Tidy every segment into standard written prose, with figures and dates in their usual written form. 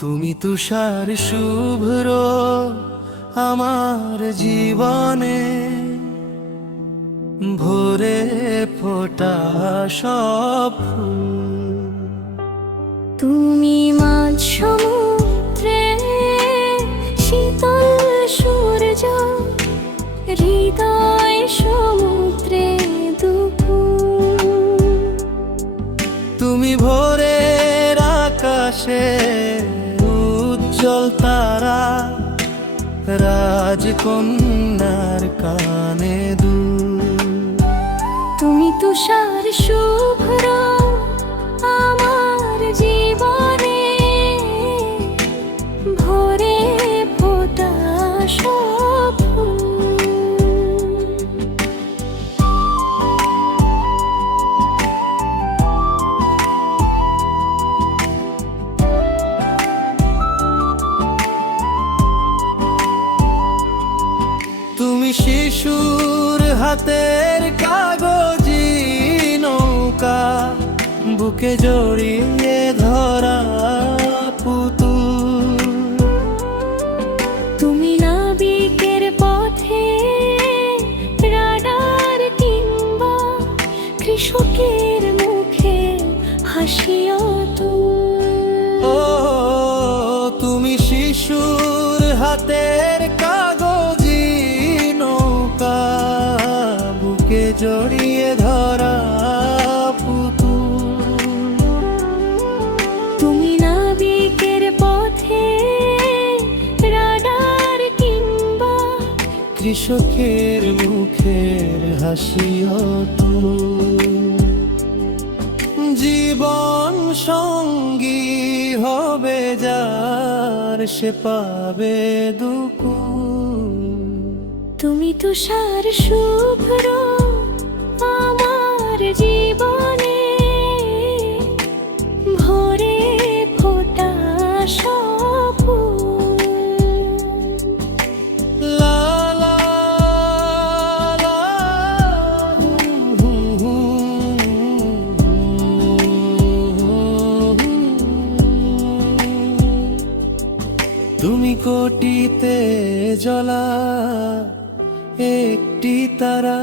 তুমি তুষার শুভ্র আমার জীবনে, ভোরে ফোটা সব ফুল। তুমি মাঝ সমুদ্রে শীতল সূর্য, হৃদয় সমুদ্রে দুপুর। তুমি ভোরের আকাশে উজ্জ্বল তারা, রাজকন্যার কানে দুল। তুমি তুষার শুভ্র আমার জীবনে, ভোরে ফোটা সব ফুল। তুমি শিশুর হাতের কাগজি নৌকা, বুকে জড়িয়ে ধরা পুতুল। তুমি নাবিকের পথে রাডার কিংবা কৃষকের মুখে হাসিও তুল। ও তুমি শিশুর হাতের কাগজি নৌকা, বুকে জড়িয়ে ধরা পুতুল। তুমি নাবিকের পথে রাডার কিংবা কৃষকের মুখের হাসিও তুল। জীবন সঙ্গী হবে যার, সে পাবে দুকুল। তুমি তুষার শুভ্র আমার জীবনে, ভোরে ফোটা সব ফুল। লা লা লা, তুমি কোটিতে জ্বলা একটি তারা,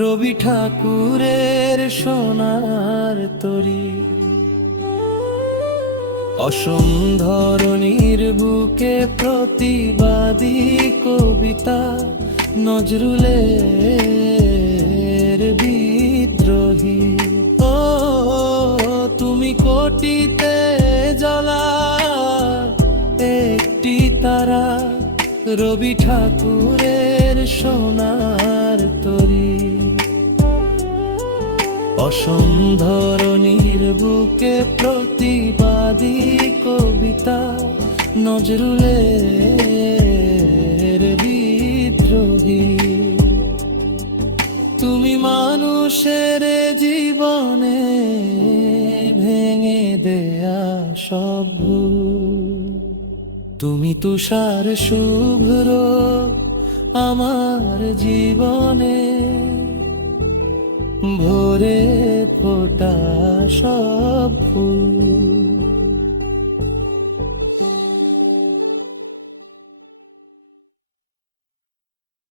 রবি ঠাকুরের সোনার তরী। অসম ধরণীর বুকে প্রতিবাদী কবিতা, নজরুলের বিদ্রোহী। ও তুমি কোটিতে জ্বলা একটি তারা, রবি ঠাকুরের সোনার তরী। অসম ধরণীর বুকে প্রতিবাদী কবিতা, নজরুলের বিদ্রোহী। তুমি মানুষের জীবনে ভেঙে দেয়া সব ভুল। তুমি তুষার শুভ্র আমার জীবনে, ভোরে ফোটা সব ফুল।